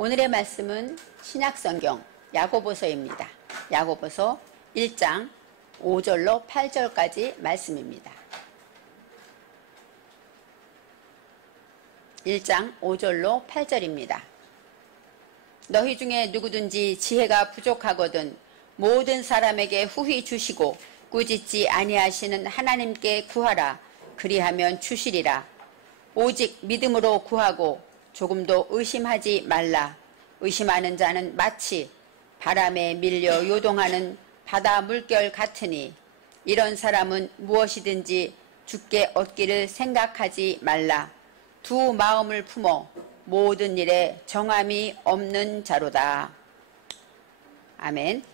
오늘의 말씀은 신약성경 야고보서입니다. 야고보서 1장 5절로 8절까지 말씀입니다. 1장 5절로 8절입니다. 너희 중에 누구든지 지혜가 부족하거든 모든 사람에게 후히 주시고 꾸짖지 아니하시는 하나님께 구하라. 그리하면 주시리라. 오직 믿음으로 구하고 조금도 의심하지 말라. 의심하는 자는 마치 바람에 밀려 요동하는 바다 물결 같으니 이런 사람은 무엇이든지 주께 얻기를 생각하지 말라. 두 마음을 품어 모든 일에 정함이 없는 자로다. 아멘.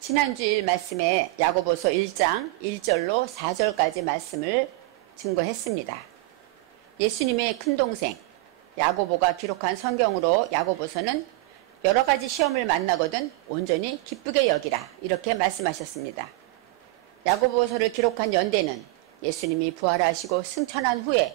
지난주일 말씀에 야고보서 1장 1절로 4절까지 말씀을 증거했습니다. 예수님의 큰동생 야고보가 기록한 성경으로 야고보서는 여러 가지 시험을 만나거든 온전히 기쁘게 여기라 이렇게 말씀하셨습니다. 야고보서를 기록한 연대는 예수님이 부활하시고 승천한 후에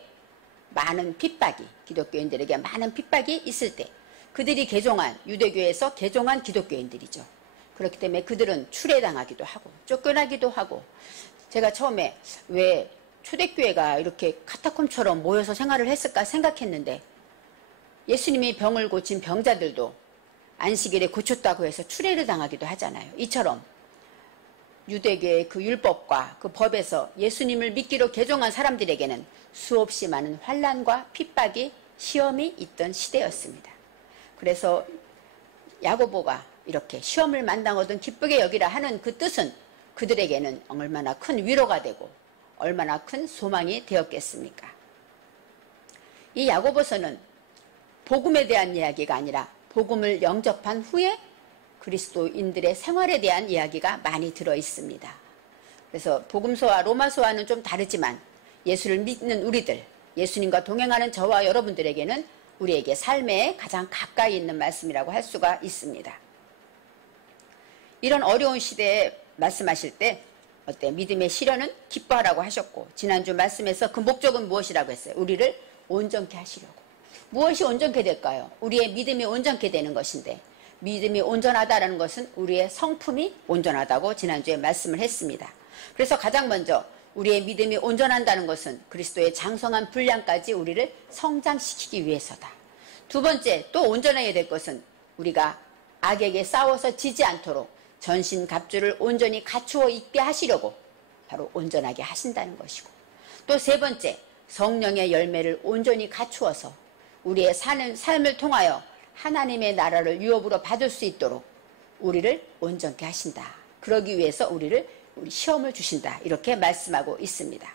많은 핍박이 기독교인들에게 많은 핍박이 있을 때 그들이 개종한 유대교에서 개종한 기독교인들이죠. 그렇기 때문에 그들은 추례당하기도 하고 쫓겨나기도 하고 제가 처음에 왜 초대교회가 이렇게 카타콤처럼 모여서 생활을 했을까 생각했는데 예수님이 병을 고친 병자들도 안식일에 고쳤다고 해서 추례를 당하기도 하잖아요. 이처럼 유대교의 그 율법과 그 법에서 예수님을 믿기로 개종한 사람들에게는 수없이 많은 환난과 핍박이 시험이 있던 시대였습니다. 그래서 야고보가 이렇게 시험을 만나거든 기쁘게 여기라 하는 그 뜻은 그들에게는 얼마나 큰 위로가 되고 얼마나 큰 소망이 되었겠습니까? 이 야고보서는 복음에 대한 이야기가 아니라 복음을 영접한 후에 그리스도인들의 생활에 대한 이야기가 많이 들어 있습니다. 그래서 복음서와 로마서와는 좀 다르지만 예수를 믿는 우리들, 예수님과 동행하는 저와 여러분들에게는 우리에게 삶에 가장 가까이 있는 말씀이라고 할 수가 있습니다. 이런 어려운 시대에 말씀하실 때 믿음의 시련은 기뻐하라고 하셨고 지난주 말씀에서 그 목적은 무엇이라고 했어요? 우리를 온전케 하시려고. 무엇이 온전케 될까요? 우리의 믿음이 온전케 되는 것인데 믿음이 온전하다는 것은 우리의 성품이 온전하다고 지난주에 말씀을 했습니다. 그래서 가장 먼저 우리의 믿음이 온전한다는 것은 그리스도의 장성한 분량까지 우리를 성장시키기 위해서다. 두 번째 또 온전해야 될 것은 우리가 악에게 싸워서 지지 않도록 전신갑주를 온전히 갖추어 입게 하시려고 바로 온전하게 하신다는 것이고 또 세 번째 성령의 열매를 온전히 갖추어서 우리의 사는 삶을 통하여 하나님의 나라를 유업으로 받을 수 있도록 우리를 온전케 하신다. 그러기 위해서 우리 시험을 주신다. 이렇게 말씀하고 있습니다.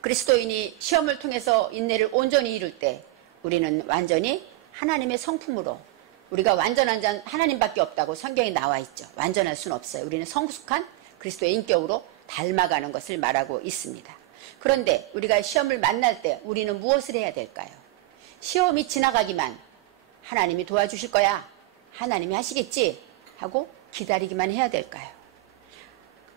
그리스도인이 시험을 통해서 인내를 온전히 이룰 때 우리는 완전히 하나님의 성품으로 우리가 완전한 자는 하나님밖에 없다고 성경에 나와 있죠. 완전할 수는 없어요. 우리는 성숙한 그리스도의 인격으로 닮아가는 것을 말하고 있습니다. 그런데 우리가 시험을 만날 때 우리는 무엇을 해야 될까요? 시험이 지나가기만 하나님이 도와주실 거야. 하나님이 하시겠지 하고 기다리기만 해야 될까요?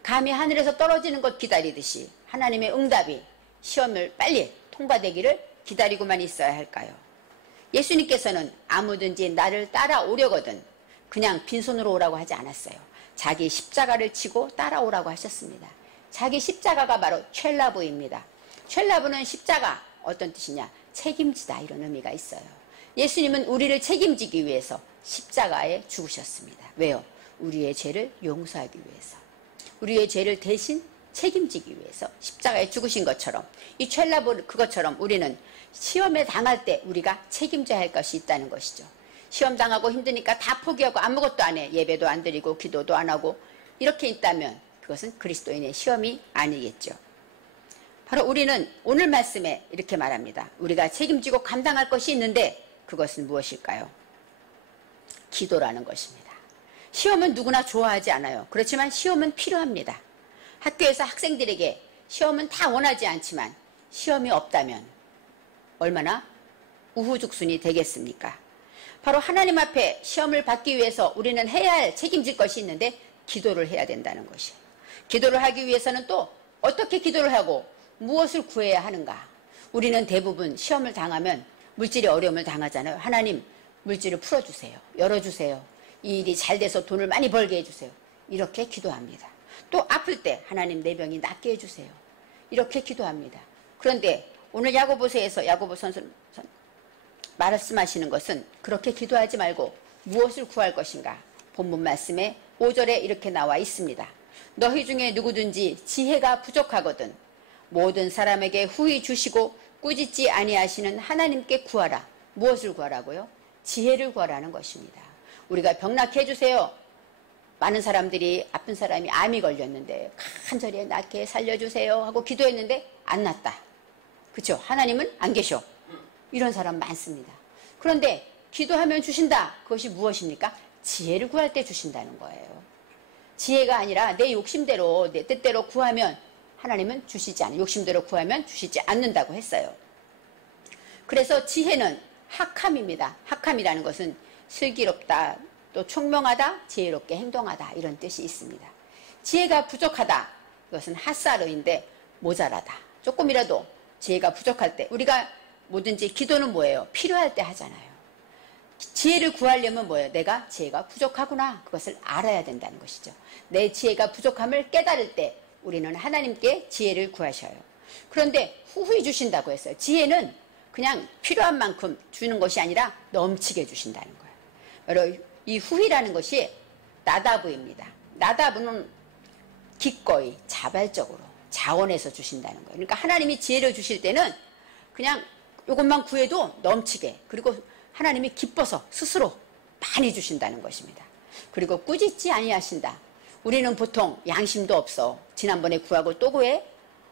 감이 하늘에서 떨어지는 것 기다리듯이 하나님의 응답이 시험을 빨리 통과되기를 기다리고만 있어야 할까요? 예수님께서는 아무든지 나를 따라오려거든 그냥 빈손으로 오라고 하지 않았어요. 자기 십자가를 지고 따라오라고 하셨습니다. 자기 십자가가 바로 첼라부입니다. 첼라부는 십자가 어떤 뜻이냐? 책임지다 이런 의미가 있어요. 예수님은 우리를 책임지기 위해서 십자가에 죽으셨습니다. 왜요? 우리의 죄를 용서하기 위해서 우리의 죄를 대신 책임지기 위해서 십자가에 죽으신 것처럼 이 첼라부 그것처럼 우리는 시험에 당할 때 우리가 책임져야 할 것이 있다는 것이죠. 시험 당하고 힘드니까 다 포기하고 아무것도 안 해. 예배도 안 드리고 기도도 안 하고 이렇게 있다면 그것은 그리스도인의 시험이 아니겠죠. 바로 우리는 오늘 말씀에 이렇게 말합니다. 우리가 책임지고 감당할 것이 있는데 그것은 무엇일까요? 기도라는 것입니다. 시험은 누구나 좋아하지 않아요. 그렇지만 시험은 필요합니다. 학교에서 학생들에게 시험은 다 원하지 않지만 시험이 없다면 얼마나 우후죽순이 되겠습니까? 바로 하나님 앞에 시험을 받기 위해서 우리는 해야 할 책임질 것이 있는데 기도를 해야 된다는 것이에요. 기도를 하기 위해서는 또 어떻게 기도를 하고 무엇을 구해야 하는가? 우리는 대부분 시험을 당하면 물질의 어려움을 당하잖아요. 하나님, 물질을 풀어주세요. 열어주세요. 이 일이 잘 돼서 돈을 많이 벌게 해주세요. 이렇게 기도합니다. 또 아플 때 하나님 내 병이 낫게 해주세요. 이렇게 기도합니다. 그런데 오늘 야고보서에서 야고보 선수 말씀하시는 것은 그렇게 기도하지 말고 무엇을 구할 것인가? 본문 말씀에 5절에 이렇게 나와 있습니다. 너희 중에 누구든지 지혜가 부족하거든 모든 사람에게 후히 주시고 꾸짖지 아니하시는 하나님께 구하라. 무엇을 구하라고요? 지혜를 구하라는 것입니다. 우리가 병낫게 해주세요. 많은 사람들이 아픈 사람이 암이 걸렸는데 간절히 낫게 살려주세요 하고 기도했는데 안 낫다. 그렇죠? 하나님은 안 계셔. 이런 사람 많습니다. 그런데 기도하면 주신다. 그것이 무엇입니까? 지혜를 구할 때 주신다는 거예요. 지혜가 아니라 내 욕심대로 내 뜻대로 구하면 하나님은 주시지 않아요. 욕심대로 구하면 주시지 않는다고 했어요. 그래서 지혜는 학함입니다. 학함이라는 것은 슬기롭다, 또 총명하다, 지혜롭게 행동하다 이런 뜻이 있습니다. 지혜가 부족하다. 이것은 핫사르인데 모자라다. 조금이라도 지혜가 부족할 때 우리가 뭐든지 기도는 뭐예요? 필요할 때 하잖아요. 지혜를 구하려면 뭐예요? 내가 지혜가 부족하구나. 그것을 알아야 된다는 것이죠. 내 지혜가 부족함을 깨달을 때 우리는 하나님께 지혜를 구하셔요. 그런데 후히 주신다고 했어요. 지혜는 그냥 필요한 만큼 주는 것이 아니라 넘치게 주신다는 거예요. 여러분, 이 후히라는 것이 나다브입니다. 나다브는 기꺼이 자발적으로 자원해서 주신다는 거예요. 그러니까 하나님이 지혜를 주실 때는 그냥 이것만 구해도 넘치게, 그리고 하나님이 기뻐서 스스로 많이 주신다는 것입니다. 그리고 꾸짖지 아니하신다. 우리는 보통 양심도 없어. 지난번에 구하고 또 구해?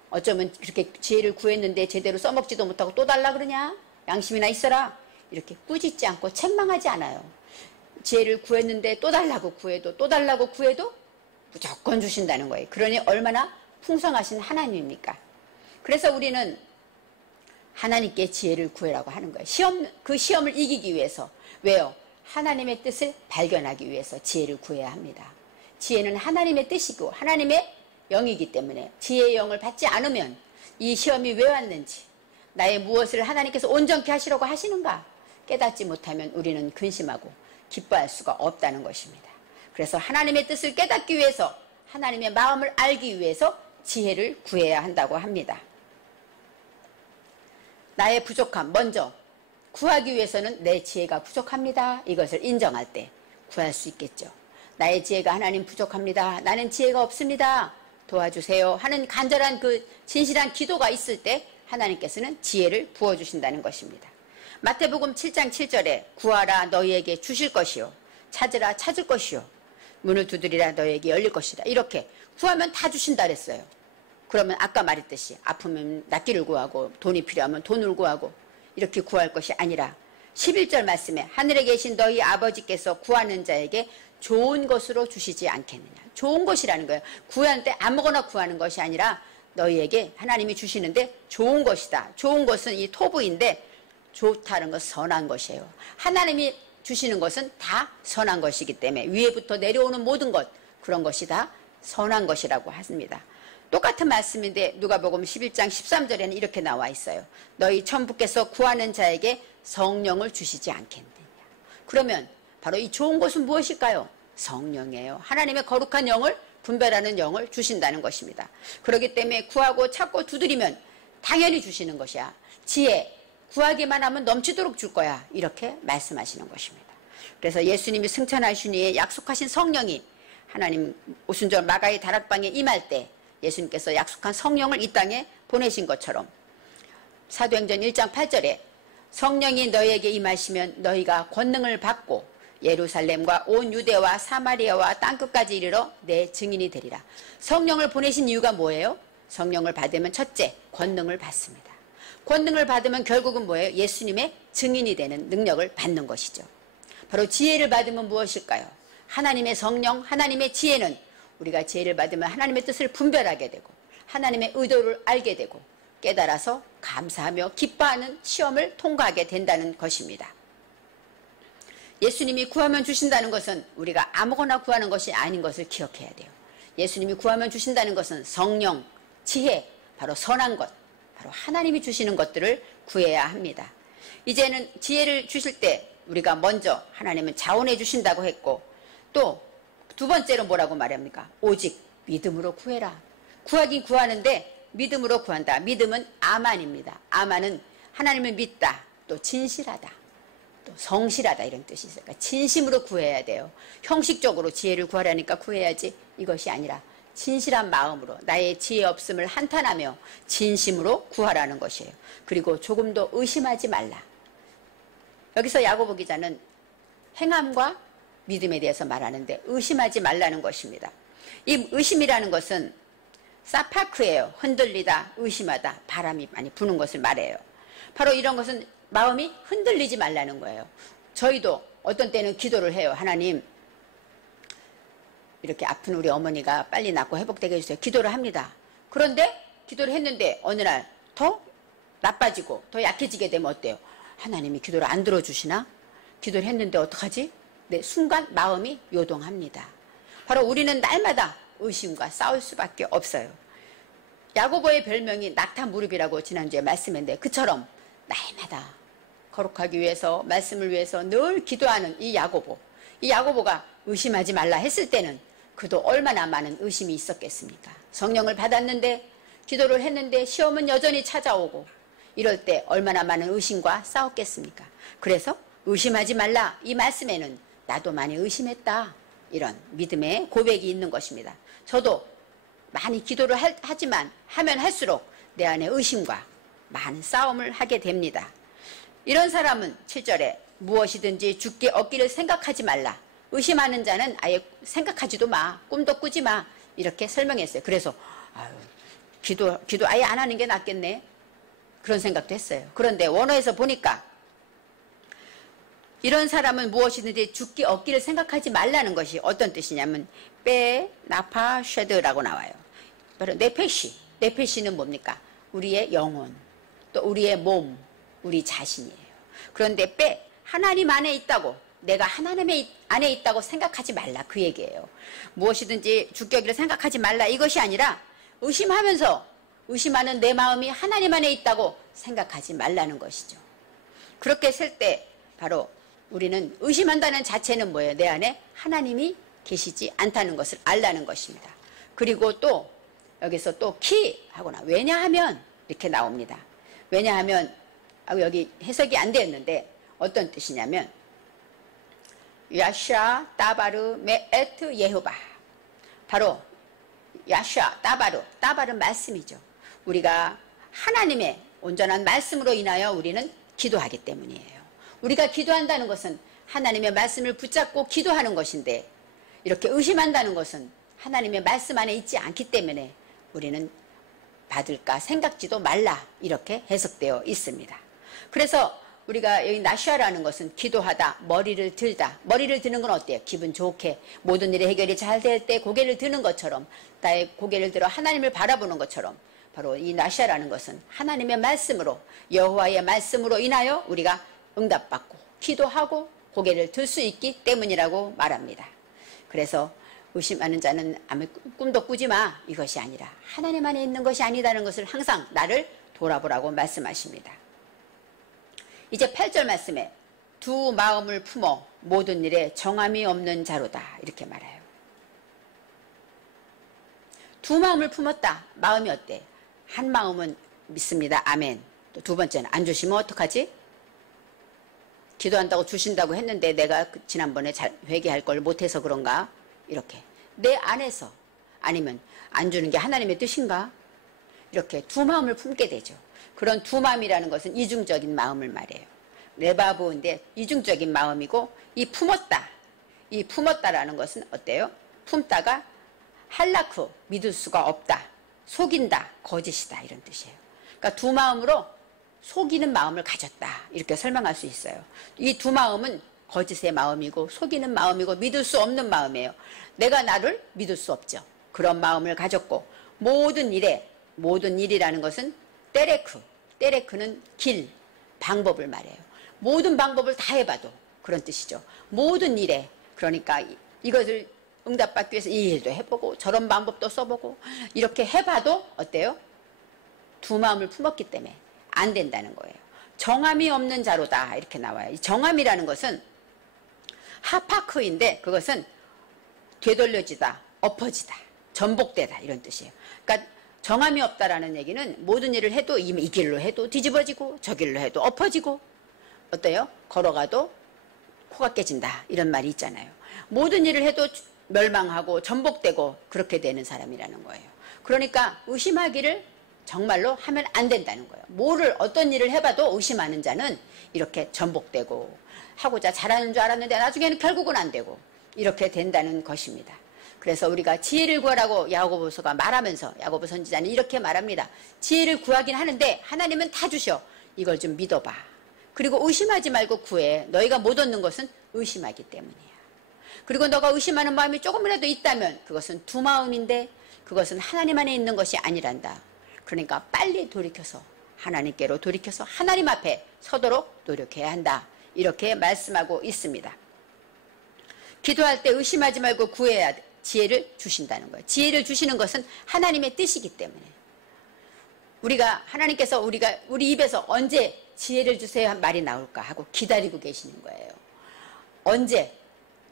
어쩌면 이렇게 지혜를 구했는데 제대로 써먹지도 못하고 또 달라 그러냐? 양심이나 있어라. 이렇게 꾸짖지 않고 책망하지 않아요. 지혜를 구했는데 또 달라고 구해도 또 달라고 구해도 무조건 주신다는 거예요. 그러니 얼마나 풍성하신 하나님입니까? 그래서 우리는 하나님께 지혜를 구해라고 하는 거예요. 그 시험을 이기기 위해서. 왜요? 하나님의 뜻을 발견하기 위해서 지혜를 구해야 합니다. 지혜는 하나님의 뜻이고 하나님의 영이기 때문에 지혜의 영을 받지 않으면 이 시험이 왜 왔는지, 나의 무엇을 하나님께서 온전케 하시려고 하시는가 깨닫지 못하면 우리는 근심하고 기뻐할 수가 없다는 것입니다. 그래서 하나님의 뜻을 깨닫기 위해서, 하나님의 마음을 알기 위해서 지혜를 구해야 한다고 합니다. 나의 부족함, 먼저 구하기 위해서는 내 지혜가 부족합니다. 이것을 인정할 때 구할 수 있겠죠. 나의 지혜가 하나님 부족합니다. 나는 지혜가 없습니다. 도와주세요 하는 간절한 그 진실한 기도가 있을 때 하나님께서는 지혜를 부어주신다는 것입니다. 마태복음 7장 7절에 구하라 너희에게 주실 것이요 찾으라 찾을 것이요 문을 두드리라 너희에게 열릴 것이다. 이렇게 구하면 다 주신다 그랬어요. 그러면 아까 말했듯이 아프면 낫기를 구하고 돈이 필요하면 돈을 구하고 이렇게 구할 것이 아니라 11절 말씀에 하늘에 계신 너희 아버지께서 구하는 자에게 좋은 것으로 주시지 않겠느냐. 좋은 것이라는 거예요. 구할 때 아무거나 구하는 것이 아니라 너희에게 하나님이 주시는데 좋은 것이다. 좋은 것은 이 토부인데 좋다는 것은 선한 것이에요. 하나님이 주시는 것은 다 선한 것이기 때문에 위에부터 내려오는 모든 것, 그런 것이 다 선한 것이라고 합니다. 똑같은 말씀인데 누가복음 11장 13절에는 이렇게 나와 있어요. 너희 천부께서 구하는 자에게 성령을 주시지 않겠느냐. 그러면 바로 이 좋은 것은 무엇일까요? 성령이에요. 하나님의 거룩한 영을, 분별하는 영을 주신다는 것입니다. 그렇기 때문에 구하고 찾고 두드리면 당연히 주시는 것이야. 지혜, 구하기만 하면 넘치도록 줄 거야. 이렇게 말씀하시는 것입니다. 그래서 예수님이 승천하시니 약속하신 성령이 하나님 오순절 마가의 다락방에 임할 때 예수님께서 약속한 성령을 이 땅에 보내신 것처럼 사도행전 1장 8절에 성령이 너희에게 임하시면 너희가 권능을 받고 예루살렘과 온 유대와 사마리아와 땅끝까지 이르러 내 증인이 되리라. 성령을 보내신 이유가 뭐예요? 성령을 받으면 첫째, 권능을 받습니다. 권능을 받으면 결국은 뭐예요? 예수님의 증인이 되는 능력을 받는 것이죠. 바로 지혜를 받으면 무엇일까요? 하나님의 성령, 하나님의 지혜는 우리가 지혜를 받으면 하나님의 뜻을 분별하게 되고 하나님의 의도를 알게 되고 깨달아서 감사하며 기뻐하는 시험을 통과하게 된다는 것입니다. 예수님이 구하면 주신다는 것은 우리가 아무거나 구하는 것이 아닌 것을 기억해야 돼요. 예수님이 구하면 주신다는 것은 성령, 지혜, 바로 선한 것, 바로 하나님이 주시는 것들을 구해야 합니다. 이제는 지혜를 주실 때 우리가 먼저 하나님은 자원해 주신다고 했고, 또 두 번째로 뭐라고 말합니까? 오직 믿음으로 구해라. 구하긴 구하는데 믿음으로 구한다. 믿음은 아만입니다. 아만은 하나님을 믿다, 또 진실하다, 또 성실하다, 이런 뜻이 있어요. 그러니까 진심으로 구해야 돼요. 형식적으로 지혜를 구하라니까 구해야지, 이것이 아니라 진실한 마음으로 나의 지혜 없음을 한탄하며 진심으로 구하라는 것이에요. 그리고 조금도 의심하지 말라. 여기서 야고보 기자는 행함과 믿음에 대해서 말하는데 의심하지 말라는 것입니다. 이 의심이라는 것은 사파크예요. 흔들리다, 의심하다, 바람이 많이 부는 것을 말해요. 바로 이런 것은 마음이 흔들리지 말라는 거예요. 저희도 어떤 때는 기도를 해요. 하나님, 이렇게 아픈 우리 어머니가 빨리 낫고 회복되게 해주세요. 기도를 합니다. 그런데 기도를 했는데 어느 날 더 나빠지고 더 약해지게 되면 어때요? 하나님이 기도를 안 들어주시나? 기도를 했는데 어떡하지? 네, 순간 마음이 요동합니다. 바로 우리는 날마다 의심과 싸울 수밖에 없어요. 야고보의 별명이 낙타 무릎이라고 지난주에 말씀했는데, 그처럼 날마다 거룩하기 위해서, 말씀을 위해서 늘 기도하는 이 야고보가 의심하지 말라 했을 때는 그도 얼마나 많은 의심이 있었겠습니까? 성령을 받았는데, 기도를 했는데 시험은 여전히 찾아오고, 이럴 때 얼마나 많은 의심과 싸웠겠습니까? 그래서 의심하지 말라, 이 말씀에는 나도 많이 의심했다, 이런 믿음의 고백이 있는 것입니다. 저도 많이 기도를 하지만 하면 할수록 내 안에 의심과 많은 싸움을 하게 됩니다. 이런 사람은 7절에 무엇이든지 주께 얻기를 생각하지 말라. 의심하는 자는 아예 생각하지도 마, 꿈도 꾸지 마, 이렇게 설명했어요. 그래서 기도 아예 안 하는 게 낫겠네, 그런 생각도 했어요. 그런데 원어에서 보니까 이런 사람은 무엇이든지 주께 얻기를 생각하지 말라는 것이 어떤 뜻이냐면 빼, 나파, 쉐드라고 나와요. 바로 네페시는 뭡니까? 우리의 영혼, 또 우리의 몸, 우리 자신이에요. 그런데 빼, 하나님 안에 있다고, 내가 하나님 안에 있다고 생각하지 말라, 그 얘기예요. 무엇이든지 주께 얻기를 생각하지 말라, 이것이 아니라 의심하면서 의심하는 내 마음이 하나님 안에 있다고 생각하지 말라는 것이죠. 그렇게 쓸 때 바로 우리는 의심한다는 자체는 뭐예요? 내 안에 하나님이 계시지 않다는 것을 알라는 것입니다. 그리고 또 여기서 또 키 하거나 왜냐하면 이렇게 나옵니다. 왜냐하면 여기 해석이 안 되었는데 어떤 뜻이냐면 야샤 따바르 메에트 예후바, 바로 야샤 따바르 말씀이죠. 우리가 하나님의 온전한 말씀으로 인하여 우리는 기도하기 때문이에요. 우리가 기도한다는 것은 하나님의 말씀을 붙잡고 기도하는 것인데, 이렇게 의심한다는 것은 하나님의 말씀 안에 있지 않기 때문에 우리는 받을까 생각지도 말라, 이렇게 해석되어 있습니다. 그래서 우리가 여기 나샤라는 것은 기도하다, 머리를 들다. 머리를 드는 건 어때요? 기분 좋게 모든 일의 해결이 잘 될 때 고개를 드는 것처럼, 나의 고개를 들어 하나님을 바라보는 것처럼, 바로 이 나샤라는 것은 하나님의 말씀으로, 여호와의 말씀으로 인하여 우리가 응답받고 기도하고 고개를 들 수 있기 때문이라고 말합니다. 그래서 의심하는 자는 아무 꿈도 꾸지 마, 이것이 아니라 하나님 안에 있는 것이 아니다는 것을 항상 나를 돌아보라고 말씀하십니다. 이제 8절 말씀에 두 마음을 품어 모든 일에 정함이 없는 자로다, 이렇게 말해요. 두 마음을 품었다. 마음이 어때? 한 마음은 믿습니다, 아멘. 또 두 번째는 안 주시면 어떡하지? 기도한다고 주신다고 했는데 내가 지난번에 잘 회개할 걸 못해서 그런가? 이렇게 내 안에서, 아니면 안 주는 게 하나님의 뜻인가? 이렇게 두 마음을 품게 되죠. 그런 두 마음이라는 것은 이중적인 마음을 말해요. 레바브인데 이중적인 마음이고, 이 품었다라는 것은 어때요? 품다가 할라크, 믿을 수가 없다, 속인다, 거짓이다, 이런 뜻이에요. 그러니까 두 마음으로 속이는 마음을 가졌다, 이렇게 설명할 수 있어요. 이 두 마음은 거짓의 마음이고 속이는 마음이고 믿을 수 없는 마음이에요. 내가 나를 믿을 수 없죠. 그런 마음을 가졌고, 모든 일이라는 것은 때레크는 길, 방법을 말해요. 모든 방법을 다 해봐도, 그런 뜻이죠. 모든 일에, 그러니까 이것을 응답받기 위해서 이 일도 해보고 저런 방법도 써보고 이렇게 해봐도 어때요? 두 마음을 품었기 때문에 안 된다는 거예요. 정함이 없는 자로다 이렇게 나와요. 이 정함이라는 것은 하파크인데 그것은 되돌려지다, 엎어지다, 전복되다 이런 뜻이에요. 그러니까 정함이 없다라는 얘기는 모든 일을 해도 이 길로 해도 뒤집어지고 저 길로 해도 엎어지고 어때요? 걸어가도 코가 깨진다 이런 말이 있잖아요. 모든 일을 해도 멸망하고 전복되고 그렇게 되는 사람이라는 거예요. 그러니까 의심하기를 정말로 하면 안 된다는 거예요. 뭐를 어떤 일을 해봐도 의심하는 자는 이렇게 전복되고 하고자 잘하는 줄 알았는데 나중에는 결국은 안 되고 이렇게 된다는 것입니다. 그래서 우리가 지혜를 구하라고 야고보서가 말하면서 야고보 선지자는 이렇게 말합니다. 지혜를 구하긴 하는데 하나님은 다 주셔. 이걸 좀 믿어봐. 그리고 의심하지 말고 구해. 너희가 못 얻는 것은 의심하기 때문이야. 그리고 너가 의심하는 마음이 조금이라도 있다면 그것은 두 마음인데 그것은 하나님 안에 있는 것이 아니란다. 그러니까 빨리 돌이켜서 하나님께로 돌이켜서 하나님 앞에 서도록 노력해야 한다. 이렇게 말씀하고 있습니다. 기도할 때 의심하지 말고 구해야 지혜를 주신다는 거예요. 지혜를 주시는 것은 하나님의 뜻이기 때문에 우리가 하나님께서 우리 입에서 언제 지혜를 주세요 한 말이 나올까 하고 기다리고 계시는 거예요. 언제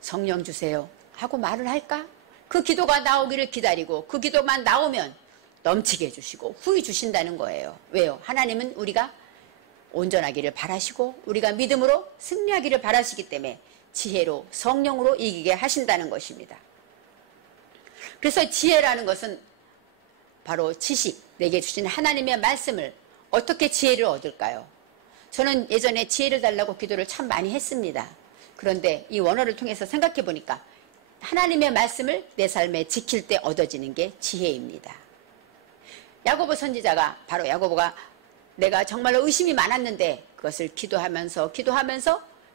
성령 주세요 하고 말을 할까? 그 기도가 나오기를 기다리고 그 기도만 나오면 넘치게 해주시고 후히 주신다는 거예요. 왜요? 하나님은 우리가 온전하기를 바라시고 우리가 믿음으로 승리하기를 바라시기 때문에 지혜로 성령으로 이기게 하신다는 것입니다. 그래서 지혜라는 것은 바로 지식, 내게 주신 하나님의 말씀을 어떻게 지혜를 얻을까요? 저는 예전에 지혜를 달라고 기도를 참 많이 했습니다. 그런데 이 원어를 통해서 생각해 보니까 하나님의 말씀을 내 삶에 지킬 때 얻어지는 게 지혜입니다. 야고보 선지자가 바로 야고보가 내가 정말로 의심이 많았는데 그것을 기도하면서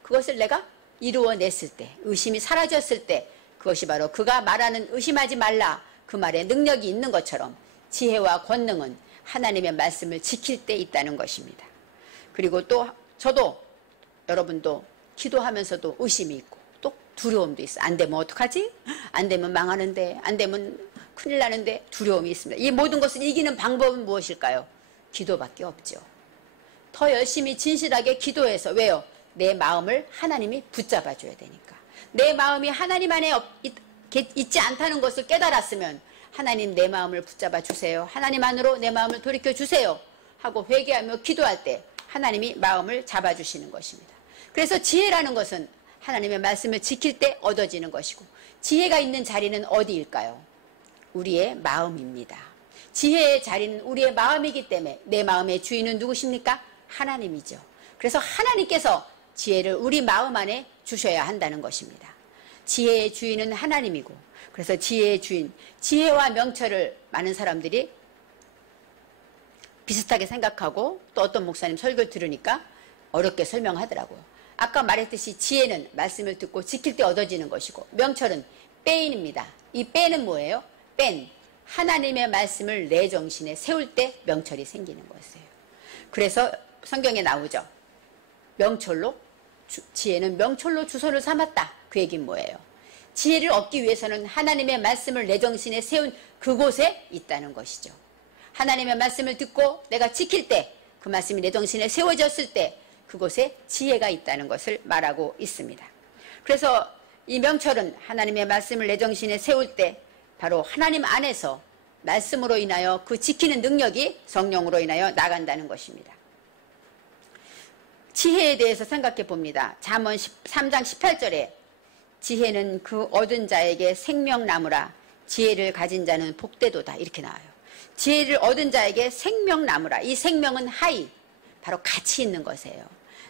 그것을 내가 이루어냈을 때 의심이 사라졌을 때 그것이 바로 그가 말하는 의심하지 말라 그 말에 능력이 있는 것처럼 지혜와 권능은 하나님의 말씀을 지킬 때 있다는 것입니다. 그리고 또 저도 여러분도 기도하면서도 의심이 있고 또 두려움도 있어. 안 되면 어떡하지? 안 되면 망하는데 안 되면 큰일 나는데 두려움이 있습니다. 이 모든 것을 이기는 방법은 무엇일까요? 기도밖에 없죠. 더 열심히 진실하게 기도해서 왜요? 내 마음을 하나님이 붙잡아 줘야 되니까. 내 마음이 하나님 안에 있지 않다는 것을 깨달았으면 하나님 내 마음을 붙잡아 주세요. 하나님 안으로 내 마음을 돌이켜 주세요. 하고 회개하며 기도할 때 하나님이 마음을 잡아주시는 것입니다. 그래서 지혜라는 것은 하나님의 말씀을 지킬 때 얻어지는 것이고 지혜가 있는 자리는 어디일까요? 우리의 마음입니다. 지혜의 자리는 우리의 마음이기 때문에 내 마음의 주인은 누구십니까? 하나님이죠. 그래서 하나님께서 지혜를 우리 마음 안에 주셔야 한다는 것입니다. 지혜의 주인은 하나님이고 그래서 지혜의 주인, 지혜와 명철을 많은 사람들이 비슷하게 생각하고 또 어떤 목사님 설교를 들으니까 어렵게 설명하더라고요. 아까 말했듯이 지혜는 말씀을 듣고 지킬 때 얻어지는 것이고 명철은 빼인입니다. 이 빼는 뭐예요? 뺀 하나님의 말씀을 내 정신에 세울 때 명철이 생기는 것이에요. 그래서 성경에 나오죠. 지혜는 명철로 주소를 삼았다. 그 얘기는 뭐예요? 지혜를 얻기 위해서는 하나님의 말씀을 내 정신에 세운 그곳에 있다는 것이죠. 하나님의 말씀을 듣고 내가 지킬 때 그 말씀이 내 정신에 세워졌을 때 그곳에 지혜가 있다는 것을 말하고 있습니다. 그래서 이 명철은 하나님의 말씀을 내 정신에 세울 때 바로 하나님 안에서 말씀으로 인하여 그 지키는 능력이 성령으로 인하여 나간다는 것입니다. 지혜에 대해서 생각해 봅니다. 잠언 3장 18절에 지혜는 그 얻은 자에게 생명나무라 지혜를 가진 자는 복되도다 이렇게 나와요. 지혜를 얻은 자에게 생명나무라. 이 생명은 하이 바로 가치 있는 것이에요.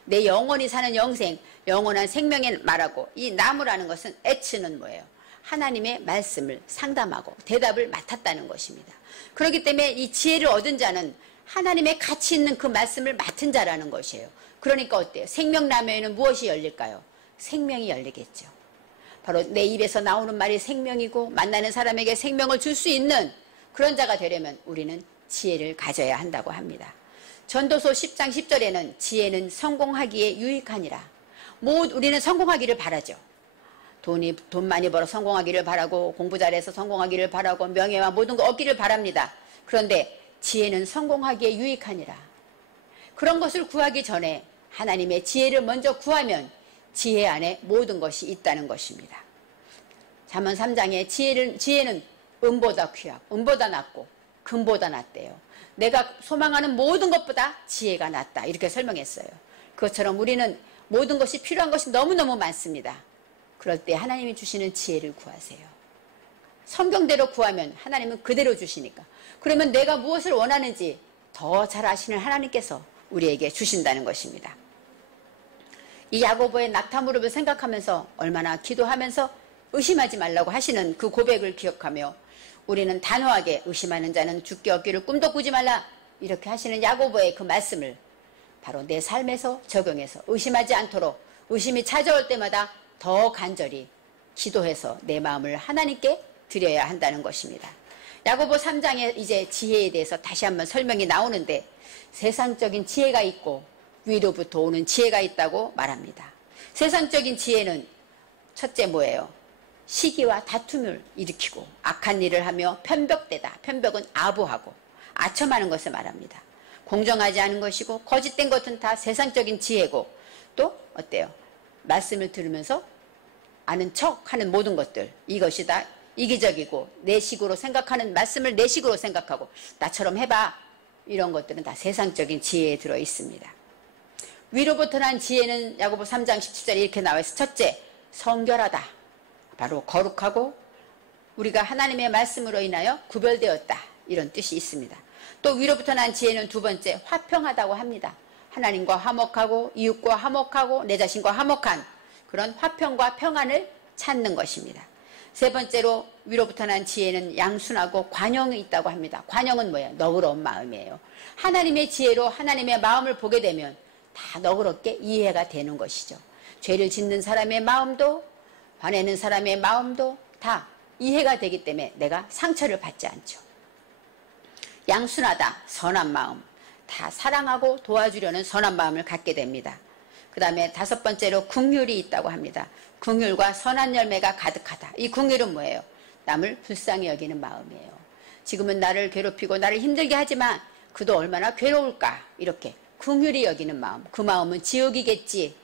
내 영원히 사는 영생, 영원한 생명에 말하고 이 나무라는 것은 에츠는 뭐예요? 하나님의 말씀을 상담하고 대답을 맡았다는 것입니다. 그렇기 때문에 이 지혜를 얻은 자는 하나님의 가치 있는 그 말씀을 맡은 자라는 것이에요. 그러니까 어때요? 생명나무에는 무엇이 열릴까요? 생명이 열리겠죠. 바로 내 입에서 나오는 말이 생명이고 만나는 사람에게 생명을 줄 수 있는 그런 자가 되려면 우리는 지혜를 가져야 한다고 합니다. 전도서 10장 10절에는 지혜는 성공하기에 유익하니라. 우리는 성공하기를 바라죠. 돈 많이 벌어 성공하기를 바라고 공부 잘해서 성공하기를 바라고 명예와 모든 거 얻기를 바랍니다. 그런데 지혜는 성공하기에 유익하니라. 그런 것을 구하기 전에 하나님의 지혜를 먼저 구하면 지혜 안에 모든 것이 있다는 것입니다. 잠언 3장에 지혜는 은보다 귀하고 은보다 낫고 금보다 낫대요. 내가 소망하는 모든 것보다 지혜가 낫다. 이렇게 설명했어요. 그것처럼 우리는 모든 것이 필요한 것이 너무너무 많습니다. 그럴 때 하나님이 주시는 지혜를 구하세요. 성경대로 구하면 하나님은 그대로 주시니까. 그러면 내가 무엇을 원하는지 더 잘 아시는 하나님께서 우리에게 주신다는 것입니다. 이 야고보의 낙타 무릎을 생각하면서 얼마나 기도하면서 의심하지 말라고 하시는 그 고백을 기억하며 우리는 단호하게 의심하는 자는 죽게 얻기를 꿈도 꾸지 말라 이렇게 하시는 야고보의 그 말씀을 바로 내 삶에서 적용해서 의심하지 않도록 의심이 찾아올 때마다 더 간절히 기도해서 내 마음을 하나님께 드려야 한다는 것입니다. 야고보 3장에 이제 지혜에 대해서 다시 한번 설명이 나오는데 세상적인 지혜가 있고 위로부터 오는 지혜가 있다고 말합니다. 세상적인 지혜는 첫째 뭐예요? 시기와 다툼을 일으키고 악한 일을 하며 편벽되다. 편벽은 아부하고 아첨하는 것을 말합니다. 공정하지 않은 것이고 거짓된 것은 다 세상적인 지혜고 또 어때요? 말씀을 들으면서 아는 척하는 모든 것들 이것이 다 이기적이고 내 식으로 생각하는 말씀을 내 식으로 생각하고 나처럼 해봐 이런 것들은 다 세상적인 지혜에 들어 있습니다. 위로부터 난 지혜는 야고보 3장 17절에 이렇게 나와 있어. 첫째, 성결하다. 바로 거룩하고 우리가 하나님의 말씀으로 인하여 구별되었다. 이런 뜻이 있습니다. 또 위로부터 난 지혜는 두 번째, 화평하다고 합니다. 하나님과 화목하고 이웃과 화목하고 내 자신과 화목한 그런 화평과 평안을 찾는 것입니다. 세 번째로 위로부터 난 지혜는 양순하고 관용이 있다고 합니다. 관용은 뭐예요? 너그러운 마음이에요. 하나님의 지혜로 하나님의 마음을 보게 되면 다 너그럽게 이해가 되는 것이죠. 죄를 짓는 사람의 마음도 화내는 사람의 마음도 다 이해가 되기 때문에 내가 상처를 받지 않죠. 양순하다, 선한 마음, 다 사랑하고 도와주려는 선한 마음을 갖게 됩니다. 그 다음에 다섯 번째로 긍휼이 있다고 합니다. 긍휼과 선한 열매가 가득하다. 이 긍휼은 뭐예요? 남을 불쌍히 여기는 마음이에요. 지금은 나를 괴롭히고 나를 힘들게 하지만 그도 얼마나 괴로울까 이렇게 긍휼히 여기는 마음. 그 마음은 지옥이겠지.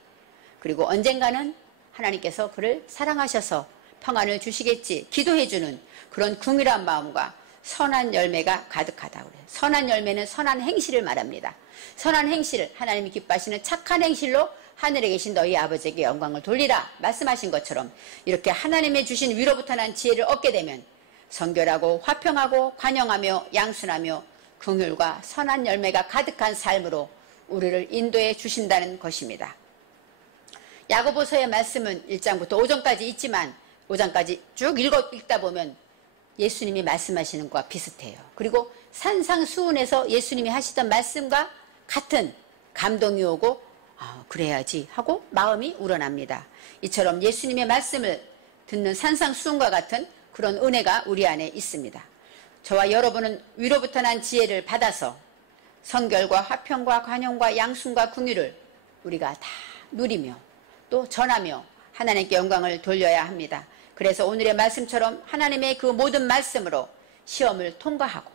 그리고 언젠가는 하나님께서 그를 사랑하셔서 평안을 주시겠지. 기도해주는 그런 긍휼한 마음과 선한 열매가 가득하다고 그래요. 선한 열매는 선한 행실을 말합니다. 선한 행실을 하나님이 기뻐하시는 착한 행실로 하늘에 계신 너희 아버지에게 영광을 돌리라 말씀하신 것처럼 이렇게 하나님의 주신 위로부터 난 지혜를 얻게 되면 성결하고 화평하고 관용하며 양순하며 긍휼과 선한 열매가 가득한 삶으로 우리를 인도해 주신다는 것입니다. 야고보서의 말씀은 1장부터 5장까지 있지만 5장까지 쭉 읽다 보면 예수님이 말씀하시는 것과 비슷해요. 그리고 산상수훈에서 예수님이 하시던 말씀과 같은 감동이 오고 그래야지 하고 마음이 우러납니다. 이처럼 예수님의 말씀을 듣는 산상수훈과 같은 그런 은혜가 우리 안에 있습니다. 저와 여러분은 위로부터 난 지혜를 받아서 성결과 화평과 관용과 양순과 긍휼을 우리가 다 누리며 또 전하며 하나님께 영광을 돌려야 합니다. 그래서 오늘의 말씀처럼 하나님의 그 모든 말씀으로 시험을 통과하고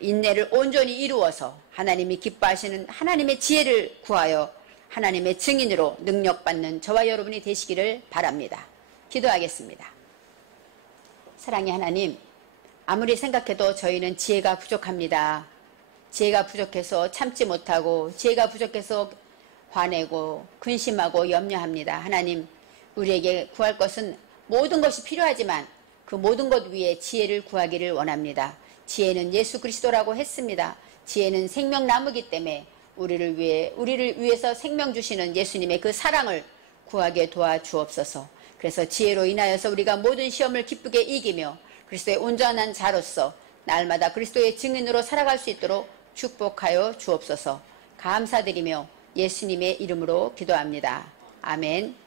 인내를 온전히 이루어서 하나님이 기뻐하시는 하나님의 지혜를 구하여 하나님의 증인으로 능력받는 저와 여러분이 되시기를 바랍니다. 기도하겠습니다. 사랑의 하나님, 아무리 생각해도 저희는 지혜가 부족합니다. 지혜가 부족해서 참지 못하고 지혜가 부족해서 화내고 근심하고 염려합니다. 하나님, 우리에게 구할 것은 모든 것이 필요하지만 그 모든 것 위에 지혜를 구하기를 원합니다. 지혜는 예수 그리스도라고 했습니다. 지혜는 생명나무기 때문에 우리를 위해서 생명 주시는 예수님의 그 사랑을 구하게 도와주옵소서. 그래서 지혜로 인하여서 우리가 모든 시험을 기쁘게 이기며 그리스도의 온전한 자로서 날마다 그리스도의 증인으로 살아갈 수 있도록 축복하여 주옵소서. 감사드리며 예수님의 이름으로 기도합니다. 아멘.